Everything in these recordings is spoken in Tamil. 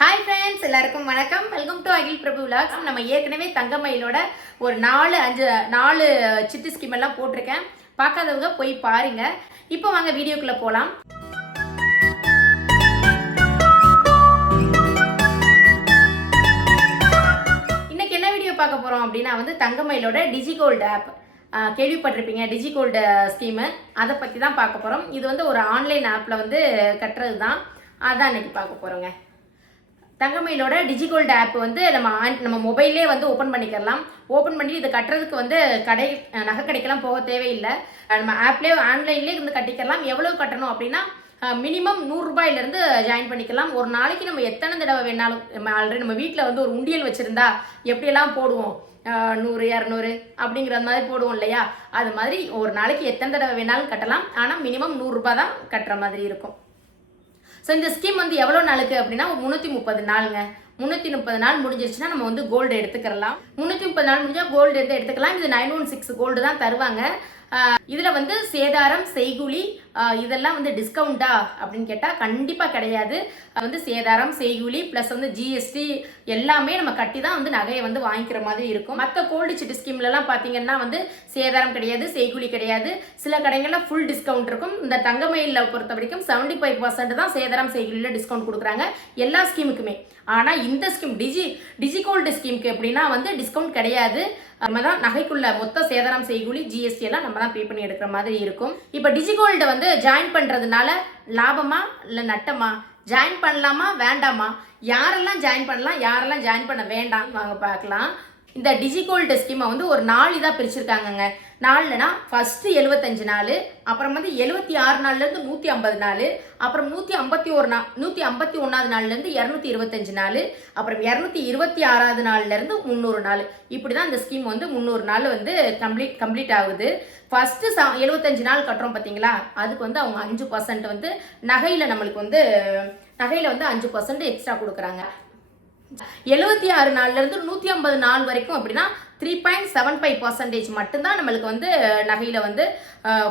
ஹாய் ஃப்ரெண்ட்ஸ், எல்லாருக்கும் வணக்கம். Welcome to Akhil Prabhu vlogs. நம்ம ஏற்கனவே தங்கமயிலோட ஒரு 4 சிட்டு ஸ்கீம் எல்லாம் போட்டிருக்கேன். பார்க்காதவங்க போய் பாருங்க. இப்போ வாங்க வீடியோக்குள்ள போகலாம். இன்னைக்கு என்ன வீடியோ பார்க்க போறோம் அப்படின்னா தங்கமயிலோட டிஜிகோல்டு ஆப் கேள்விப்பட்டிருப்பீங்க. டிஜிகோல்டு ஸ்கீமு அதை பற்றி தான் பார்க்க போகிறோம். இது ஒரு ஆன்லைன் ஆப்பில் கட்டுறது தான். அதான் இன்னைக்கு பார்க்க போகிறோங்க. தங்கமயிலோட டிஜிகோல்டு ஆப் நம்ம மொபைல்லே ஓப்பன் பண்ணிக்கலாம். ஓப்பன் பண்ணி இதை கட்டுறதுக்கு நகை கடைக்கெல்லாம் போக தேவையில்லை. நம்ம ஆப்லேயே ஆன்லைன்லேயே கட்டிக்கலாம். எவ்வளோ கட்டணும் அப்படின்னா மினிமம் 100 ரூபாயிலிருந்து ஜாயின் பண்ணிக்கலாம். ஒரு நாளைக்கு நம்ம எத்தனை தடவை வேணாலும், ஆல்ரெடி நம்ம வீட்டில் ஒரு உண்டியல் வச்சுருந்தா எப்படியெல்லாம் போடுவோம், 100 200 அப்படிங்கிற மாதிரி போடுவோம் இல்லையா? அது மாதிரி ஒரு நாளைக்கு எத்தனை தடவை வேணாலும் கட்டலாம். ஆனால் மினிமம் 100 ரூபாய் தான் கட்டுற மாதிரி இருக்கும். ஸோ இந்த ஸ்கீம் எவ்வளோ நாளுக்கு அப்படின்னா 330 நாளுங்க. 330 நாள் முடிஞ்சிருச்சுன்னா நம்ம கோல்டு எடுத்துக்கலாம். 330 நாள் முடிஞ்சால் கோல்டு எடுத்துக்கலாம். இது 916 கோல்டு தான் தருவாங்க. இதில் சேதாரம், செய்கூலி இதெல்லாம் டிஸ்கவுண்டா அப்படின்னு கேட்டால் கண்டிப்பாக கிடையாது. சேதாரம், செய்கூலி ப்ளஸ் ஜிஎஸ்டி எல்லாமே நம்ம கட்டி தான் நகையை வாங்கிக்கிற மாதிரி இருக்கும். மற்ற கோல்டு சிட்டு ஸ்கீம்லலாம் பார்த்தீங்கன்னா சேதாரம் கிடையாது, செய்கூலி கிடையாது. சில கடைகளில் ஃபுல் டிஸ்கவுண்ட் இருக்கும். இந்த தங்கமயிலில் பொறுத்த வரைக்கும் 75% தான் சேதாரம், செய்கூலியில் டிஸ்கவுண்ட் கொடுக்குறாங்க எல்லா ஸ்கீமுக்குமே. ஆனால் இந்த ஸ்கீம் டிஜிகோல்டு ஸ்கீமுக்கு எப்படின்னா டிஸ்கவுண்ட் கிடையாது. நம்ம தான் நகைக்குள்ள மொத்த சேதாரம், செய்கூலி, ஜிஎஸ்டி எல்லாம் நம்ம தான் பே பண்ணி எடுக்கிற மாதிரி இருக்கும். இப்போ டிஜிகோல்டு ஜாயின் பண்ணுறதுனால லாபமா இல்லை நட்டமா, ஜாயின் பண்ணலாமா வேண்டாமா, யாரெல்லாம் ஜாயின் பண்ணலாம், யாரெல்லாம் ஜாயின் பண்ண வேண்டாம் வாங்க பார்க்கலாம். இந்த டிஜிகோல்டு ஸ்கீமை ஒரு 4 இதாக பிரிச்சிருக்காங்கங்க. 4னா ஃபர்ஸ்ட் 75 நாள், அப்புறம் 76 நாள்லேருந்து 150 நாள், அப்புறம் 151வது நாள்லேருந்து 225 நாள், அப்புறம் 226வது நாள்லேருந்து 300 நாள். இப்படி தான் இந்த ஸ்கீம் 300 நாள் கம்ப்ளீட் ஆகுது. ஃபர்ஸ்ட் 75 நாள் கட்டுறோம் பார்த்தீங்களா, அதுக்கு அவங்க 5% நகையில் நம்மளுக்கு நகையில் 5% எக்ஸ்ட்ரா கொடுக்குறாங்க. 76 நாள்லேருந்து 150 நாள் வரைக்கும் அப்படின்னா 3.75% மட்டும்தான் நம்மளுக்கு நகையில்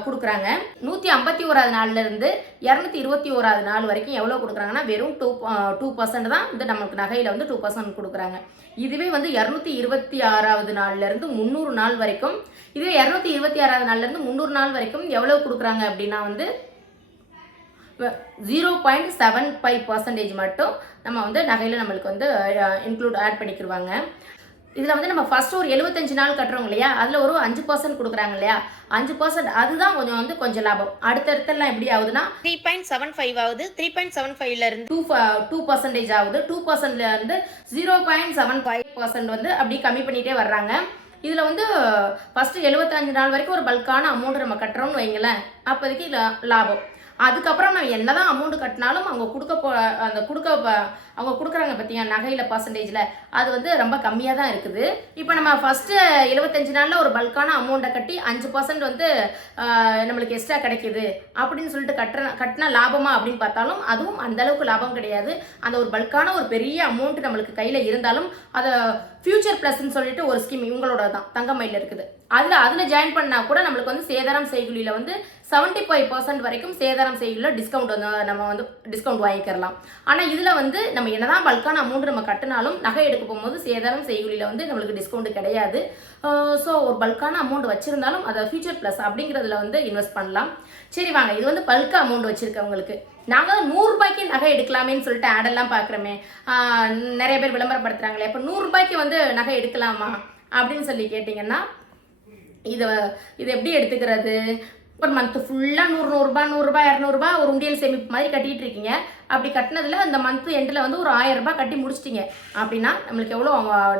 கொடுக்குறாங்க. 151வது நாள்லேருந்து 221வது நாள் வரைக்கும் எவ்வளோ கொடுக்குறாங்கன்னா வெறும் 2% தான் நம்மளுக்கு நகையில் 2% கொடுக்குறாங்க. இதுவே 226வது நாள்லேருந்து 300 நாள் வரைக்கும், இதுவே 226வது நாள்லேருந்து 300 நாள் வரைக்கும் எவ்வளோ கொடுக்குறாங்க அப்படின்னா 0.75% மட்டும் நம்ம நகையில் நம்மளுக்கு இன்க்ளூட் ஆட் பண்ணிக்கிடுவாங்க. இதில் நம்ம ஃபர்ஸ்ட் ஒரு 75 நாள் கட்டுறோம் இல்லையா, அதில் ஒரு 5% கொடுக்குறாங்க இல்லையா, 5% அதுதான் கொஞ்சம் லாபம். அடுத்தடுத்தெல்லாம் எப்படி ஆகுதுன்னா 3.75 ஆகுது. 3.75லேருந்து 2% ஆகுது. 2%லேருந்து 0.75% அப்படி கம்மி பண்ணிகிட்டே வர்றாங்க. இதில் ஃபஸ்ட்டு 75 நாள் வரைக்கும் ஒரு பல்கான அமௌண்ட் நம்ம கட்டுறோம்னு வைங்களேன், அப்போதைக்கு லாபம். அதுக்கப்புறம் நம்ம என்னதான் அமௌண்ட் கட்டினாலும் அவங்க கொடுக்குறாங்க பார்த்தீங்க நகையில் பர்சன்டேஜில், அது ரொம்ப கம்மியாக தான் இருக்குது. இப்போ நம்ம ஃபஸ்ட்டு 75 நாளில் ஒரு பல்கான அமௌண்ட்டை கட்டி 5% நம்மளுக்கு எக்ஸ்ட்ரா கிடைக்கிது அப்படின்னு சொல்லிட்டு கட்டின லாபமா அப்படின்னு பார்த்தாலும் அதுவும் அந்தளவுக்கு லாபம் கிடையாது. அந்த ஒரு பல்கான ஒரு பெரிய அமௌண்ட் நம்மளுக்கு கையில் இருந்தாலும் அதை ஃபியூச்சர் ப்ளஸ்ன்னு சொல்லிட்டு ஒரு ஸ்கீம் இவங்களோட தான் தங்கமயிலில் இருக்குது. அதில் ஜாயின் பண்ணால் கூட நம்மளுக்கு சேதாரம், செய்கூலியில் 75% வரைக்கும் சேதாரம், செய்கூலியில் டிஸ்கவுண்ட் நம்ம டிஸ்கவுண்ட் வாங்கிக்கிறலாம். ஆனால் இதில் நம்ம என்னதான் பல்கான அமௌண்ட் நம்ம கட்டினாலும் நகை எடுக்க போகும்போது சேதாரம், செய்கூலியில் நம்மளுக்கு டிஸ்கவுண்ட் கிடையாது. ஸோ ஒரு பல்கான அமௌண்ட் வச்சுருந்தாலும் அதை ஃபியூச்சர் ப்ளஸ் அப்படிங்கிறதுல இன்வெஸ்ட் பண்ணலாம். சரி வாங்க, இது பல்க் அமௌண்ட் வச்சுருக்கவங்களுக்கு நாங்கள் 100 ரூபாய்க்கு நகை எடுக்கலாமேன்னு சொல்லிட்டு ஆடெல்லாம் பார்க்குறோமே, நிறைய பேர் விளம்பரப்படுத்துகிறாங்களே, இப்போ 100 ரூபாய்க்கு நகை எடுக்கலாமா அப்படின்னு சொல்லி கேட்டிங்கன்னா இது எப்படி எடுத்துக்கிறது? ஒரு மந்த்து ஃபுல்லாக 100 ரூபா 200 ஒரு உண்டியல் சேமிப்பு மாதிரி கட்டிகிட்டு இருக்கீங்க. அப்படி கட்டினதில் அந்த மந்த்து எண்டில் ஒரு 1000 ரூபாய் கட்டி முடிச்சிட்டிங்க அப்படின்னா நம்மளுக்கு எவ்வளோ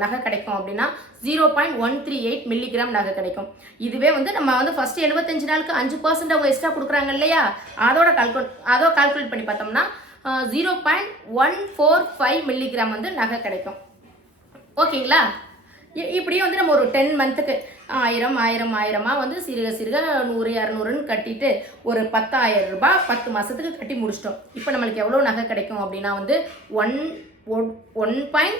நகை கிடைக்கும் அப்படின்னா 0.138 மில்லிகிராம் நகை கிடைக்கும். இதுவே நம்ம ஃபஸ்ட்டு 75 நாளுக்கு 5% அவங்க எக்ஸ்ட்ரா கொடுக்குறாங்க இல்லையா, அதோட கால்குலேட் பண்ணி பார்த்தோம்னா 0.145 மில்லிகிராம் நகை கிடைக்கும். ஓகேங்களா? இப்படியே நம்ம ஒரு 10 மந்த்துக்கு 1000 சிறுக 100 200ன்னு கட்டிட்டு ஒரு 10,000 ரூபாய் 10 மாதத்துக்கு கட்டி முடிச்சிட்டோம். இப்போ நம்மளுக்கு எவ்வளோ நகை கிடைக்கும் அப்படின்னா 1.1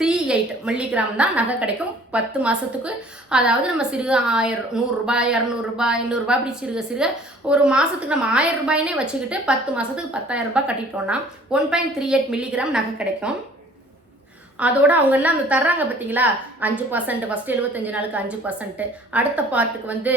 0.38 மில்லிகிராம் தான் நகை கிடைக்கும் 10 மாதத்துக்கு. அதாவது நம்ம சிறுக 1000 100 200 500 அப்படி சிறுக சிறுக ஒரு மாதத்துக்கு நம்ம 1000 ரூபாயினே வச்சுக்கிட்டு 10 மாதத்துக்கு 10,000 கட்டிட்டோம்னா 1.38 மில்லிகிராம் நகை கிடைக்கும். அதோட அவங்க எல்லாம் அந்த தர்றாங்க பார்த்தீங்களா 5%, ஃபஸ்ட்டு 75 நாளுக்கு 5%, அடுத்த பார்ட்டுக்கு வந்து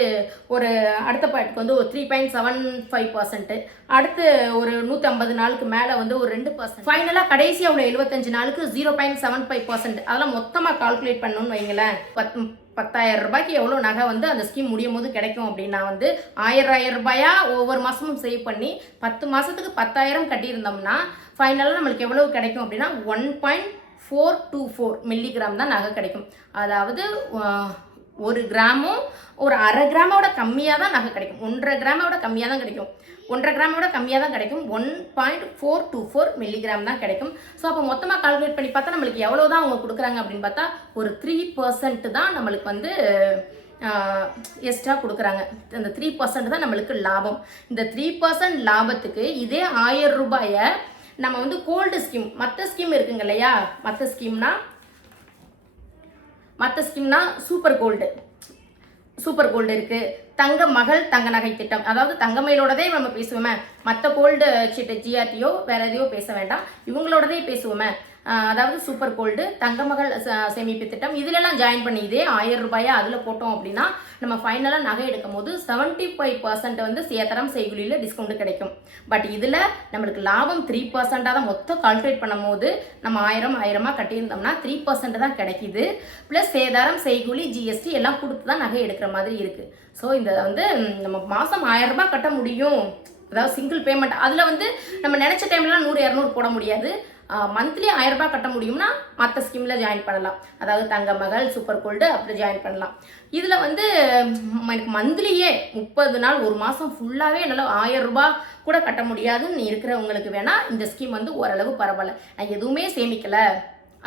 அடுத்த பார்ட்டுக்கு வந்து ஒரு 3.75%, அடுத்து ஒரு 150 நாளுக்கு மேலே வந்து ஒரு 2%, ஃபைனலாக கடைசியாக உள்ள 75 நாளுக்கு 0.75%. அதெல்லாம் மொத்தமாக கால்குலேட் பண்ணணும்னு வைங்களேன். 10,000 ரூபாய்க்கு எவ்வளோ நகை வந்து அந்த ஸ்கீம் முடியும் போது கிடைக்கும் அப்படின்னா வந்து 1000 ரூபாயா ஒவ்வொரு மாதமும் சேவ் பண்ணி 10 மாதத்துக்கு 10,000 கட்டியிருந்தோம்னா ஃபைனலாக நம்மளுக்கு எவ்வளோ கிடைக்கும் அப்படின்னா 1.424 மில்லிகிராம் தான் நகை கிடைக்கும். அதாவது 1 கிராமும் ஒரு 1/2 கிராமோட கம்மியாக தான் நகை கிடைக்கும். 1.5 கிராமோட கம்மியாக தான் கிடைக்கும். 1.5 கிராமோட கம்மியாக தான் கிடைக்கும். 1.424 மில்லிகிராம் தான் கிடைக்கும். ஸோ அப்போ மொத்தமாக கால்குலேட் பண்ணி பார்த்தா நம்மளுக்கு எவ்வளோ தான் அவங்க கொடுக்குறாங்க அப்படின்னு பார்த்தா ஒரு 3% தான் நம்மளுக்கு வந்து எக்ஸ்ட்ரா கொடுக்குறாங்க. அந்த 3% தான் நம்மளுக்கு லாபம். இந்த 3% லாபத்துக்கு இதே 1000 ரூபாயை நம்ம வந்து கோல்டு ஸ்கீம், மற்ற ஸ்கீம் இருக்குங்க இல்லையா, மற்ற ஸ்கீம்னா சூப்பர் கோல்டு இருக்கு, தங்க மகள் தங்க நகை திட்டம், அதாவது தங்கமயிலோடதே நம்ம பேசுவோமே. மற்ற கோல்டு சீட்டு ஜிஆர்டியோ வேற எதையோ பேச வேண்டாம், இவங்களோடதே பேசுவோமே. அதாவது சூப்பர் கோல்டு, தங்கமகள் சேமிப்பு திட்டம், இதுலலாம் ஜாயின் பண்ணி இதே 1000 ரூபாயா அதில் போட்டோம் அப்படின்னா நம்ம ஃபைனலாக நகை எடுக்கும் போது 75% வந்து சேதாரம் செய்கூலியில் டிஸ்கவுண்ட் கிடைக்கும். பட் இதில் நம்மளுக்கு லாபம் 3% தான். மொத்தம் கால்குலேட் பண்ணும் போது நம்ம 1000 கட்டியிருந்தோம்னா 3% தான் கிடைக்கிது. ப்ளஸ் சேதாரம் செய்கூலி ஜிஎஸ்டி எல்லாம் கொடுத்து தான் நகை எடுக்கிற மாதிரி இருக்குது. ஸோ இந்த வந்து நம்ம மாதம் 1000 ரூபாய் கட்ட முடியும். அதாவது சிங்கிள் பேமெண்ட். அதில் வந்து நம்ம நினச்ச டைம்லாம் 100-200 போட முடியாது. மந்த்லி 1000 ரூபாய் கட்ட முடியும்னா மற்ற ஸ்கீமில் ஜாயின் பண்ணலாம். அதாவது தங்க மகள், சூப்பர் கோல்டு அப்படி ஜாயின் பண்ணலாம். இதில் வந்து எனக்கு மந்த்லியே 30 நாள் ஒரு மாதம் ஃபுல்லாகவே என்னால் 1000 ரூபாய் கூட கட்ட முடியாதுன்னு இருக்கிறவங்களுக்கு வேணால் இந்த ஸ்கீம் வந்து ஓரளவு பரவாயில்ல. நான் எதுவுமே சேமிக்கலை,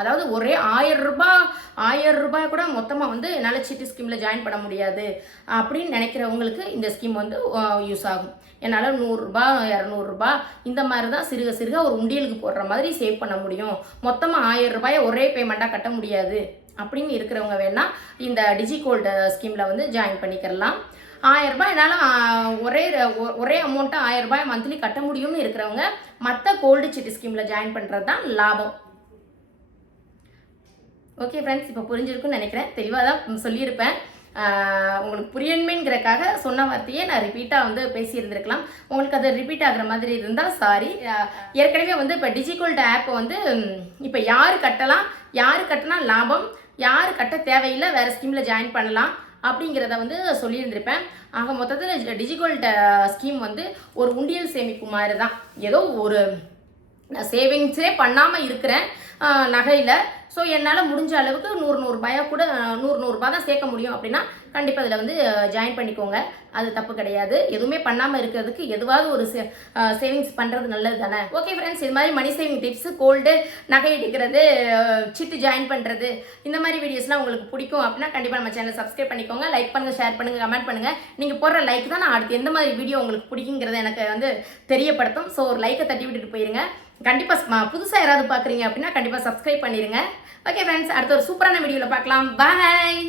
அதாவது ஒரே 1000 ரூபாய் கூட மொத்தமாக வந்து என்னால் சீட்டு ஸ்கீமில் ஜாயின் பண்ண முடியாது அப்படின்னு நினைக்கிறவங்களுக்கு இந்த ஸ்கீம் வந்து யூஸ் ஆகும். என்னால் 100 ரூபாய் 200 ரூபாய் இந்த மாதிரி தான் சிறுக சிறுக ஒரு உண்டியலுக்கு போடுற மாதிரி சேவ் பண்ண முடியும். மொத்தமாக 1000 ரூபாயை ஒரே பேமெண்ட்டாக கட்ட முடியாது அப்படின்னு இருக்கிறவங்க வேணால் இந்த டிஜிகோல்டு ஸ்கீமில் வந்து ஜாயின் பண்ணிக்கிறலாம். 1000 ரூபாய் என்னால் ஒரே அமௌண்ட்டாக 1000 ரூபாய் மந்த்லி கட்ட முடியும்னு இருக்கிறவங்க மற்ற கோல்டு சீட்டு ஸ்கீமில் ஜாயின் பண்ணுறது தான் லாபம். ஓகே ஃப்ரெண்ட்ஸ், இப்போ புரிஞ்சிருக்குன்னு நினைக்கிறேன். தெளிவாக தான் சொல்லியிருப்பேன். உங்களுக்கு புரியணுமேங்கிறக்காக சொன்ன வார்த்தையே நான் ரிப்பீட்டாக வந்து பேசியிருந்திருக்கலாம். உங்களுக்கு அது ரிப்பீட் ஆகிற மாதிரி இருந்தால் சாரி. ஏற்கனவே வந்து இப்போ டிஜிகோல்டு ஆப் வந்து இப்போ யார் கட்டினா லாபம், யார் கட்ட தேவையில்லை, வேறு ஸ்கீமில் ஜாயின் பண்ணலாம் அப்படிங்கிறத வந்து சொல்லியிருந்திருப்பேன். ஆக மொத்தத்தில் டிஜிகோல்டு ஸ்கீம் வந்து ஒரு உண்டியல் சேமிப்பு மாதிரி தான். ஏதோ ஒரு நான் சேவிங்ஸே பண்ணாமல் இருக்கிறேன் நகையில். ஸோ என்னால் முடிஞ்ச அளவுக்கு 100 ரூபாயா கூட 100 ரூபாய் தான் சேர்க்க முடியும் அப்படின்னா கண்டிப்பாக அதில் வந்து ஜாயின் பண்ணிக்கோங்க. அது தப்பு கிடையாது. எதுவுமே பண்ணாமல் இருக்கிறதுக்கு எதுவாவது ஒரு சேவிங்ஸ் பண்ணுறது நல்லது தானே. ஓகே ஃப்ரெண்ட்ஸ், இது மாதிரி மணி சேவிங் டிப்ஸு, கோல்டு, நகை எடுக்கிறது, சிட்டு ஜாயின் பண்ணுறது, இந்த மாதிரி வீடியோஸ்லாம் உங்களுக்கு பிடிக்கும் அப்படின்னா கண்டிப்பாக நம்ம சேனலை சப்ஸ்கிரைப் பண்ணிக்கோங்க. லைக் பண்ணுங்கள், ஷேர் பண்ணுங்கள், கமெண்ட் பண்ணுங்கள். நீங்கள் போடுற லைக் தான் நான் அடுத்து எந்த மாதிரி வீடியோ உங்களுக்கு பிடிக்குங்கிறத எனக்கு வந்து தெரியப்படுத்தும். ஸோ ஒரு லைக்கை தட்டி விட்டுட்டு போயிருங்க. கண்டிப்பாக புதுசாக யாராவது பார்க்குறீங்க அப்படின்னா கண்டிப்பாக சப்ஸ்கிரைப் பண்ணிடுங்க. ஓகே ஃப்ரெண்ட்ஸ், அடுத்த ஒரு சூப்பரான வீடியோவில் பார்க்கலாம். பாய்.